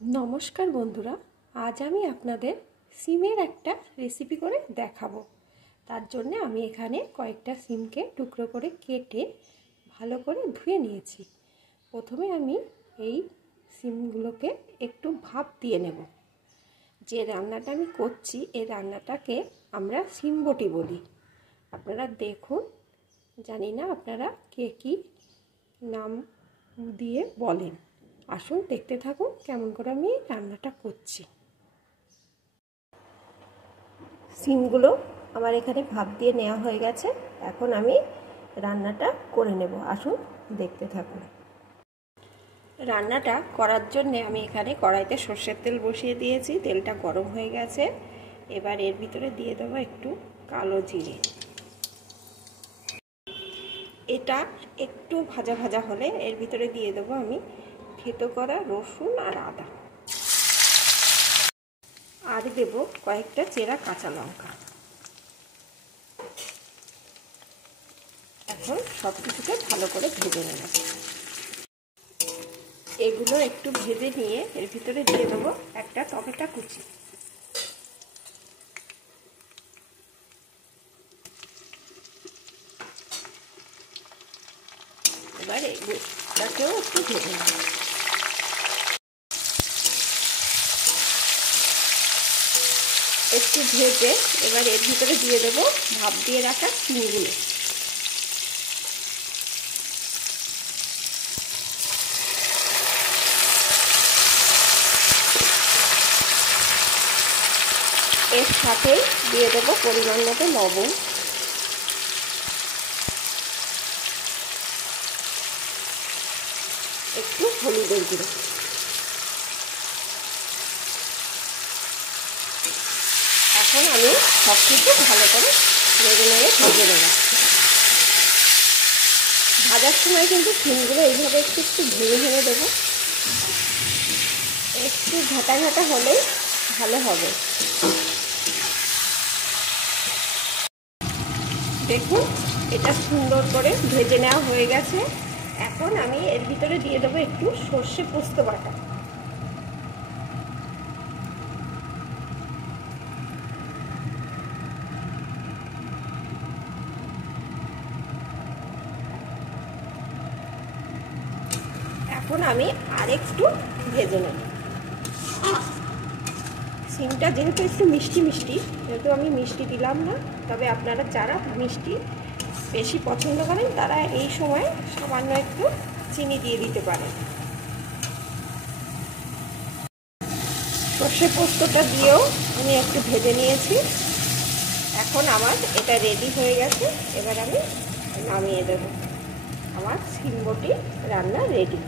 नमस्कार बंधुरा आज आमी आपनादेर सिमेर एकटा रेसिपि करे देखाबो। तार जोन्नो आमी एखाने कयेकटा सिमके टुकरो करे केटे भालो करे धुए नियेछि। प्रथमे आमी एई सिमगुलोके एकटु भाप दिये नेब। जे रान्नाटा आमी करछि एई रान्नाटाके आमरा सिमबटी बोली। आपनारा देखुन, जानि ना आपनारा के कि नाम दिये बोलेन। आसुन देखते थाकुन केमन करे आमी रान्नाटा करछि। सिमगुलो आमार एखाने भाप दिये नेওয়া হয়ে গেছে। এখন আমি রান্নাটা করে নেব। আসুন দেখতে থাকুন। রান্নাটা করার জন্য আমি এখানে কড়াইতে সরষের তেল বসিয়ে দিয়েছি। তেলটা গরম হয়ে গেছে। এবার এর ভিতরে দিয়ে দেব একটু কালো জিরে। এটা একটু ভাজা ভাজা হলে এর ভিতরে দিয়ে দেব আমি থেতো করা রসুন আর আদা, আর দেব কয়েকটা চেরা কাঁচা লঙ্কা। এখন সবকিছুকে ভালো করে ভেজে নেব। এগুলো একটু ভেজে নিয়ে এর ভিতরে দিয়ে দেব একটা টমেটো কুচি। এবার এগুলোকেও একটু ভেজে নেব। একটু ভেজে এবার এর ভিতরে দিয়ে দেব ভাপ দিয়ে রাখা সিমগুলো। এর সাথে দিয়ে দেব পরিমাণ মতো লবণ, একটু হলুদের গুঁড়ো। এখন আমি সব কিছু ভালো করে নেড়ে নেড়ে ভেজে নেব। ভাজার সময় কিন্তু সিমগুলো এইভাবে একটু একটু ভেঙে ভেঙে দেবো। একটু ঘাটা ঘাটা হলেই ভালো হবে। দেখুন এটা সুন্দর করে ভেজে নেওয়া হয়ে গেছে। এখন আমি এর ভিতরে দিয়ে দেবো একটু সর্ষে পোস্ত বাটা। এখন আমি আরেকটু ভেজে নেব। সিমটা যেহেতু একটু মিষ্টি মিষ্টি, যেহেতু আমি মিষ্টি দিলাম না, তবে আপনারা যারা মিষ্টি বেশি পছন্দ করেন তারা এই সময় সামান্য একটু চিনি দিয়ে দিতে পারেন। সর্ষে পোস্তটা দিয়েও আমি একটু ভেজে নিয়েছি। এখন আমার এটা রেডি হয়ে গেছে। এবার আমি নামিয়ে দেব। আমার সিমবটি রান্না রেডি।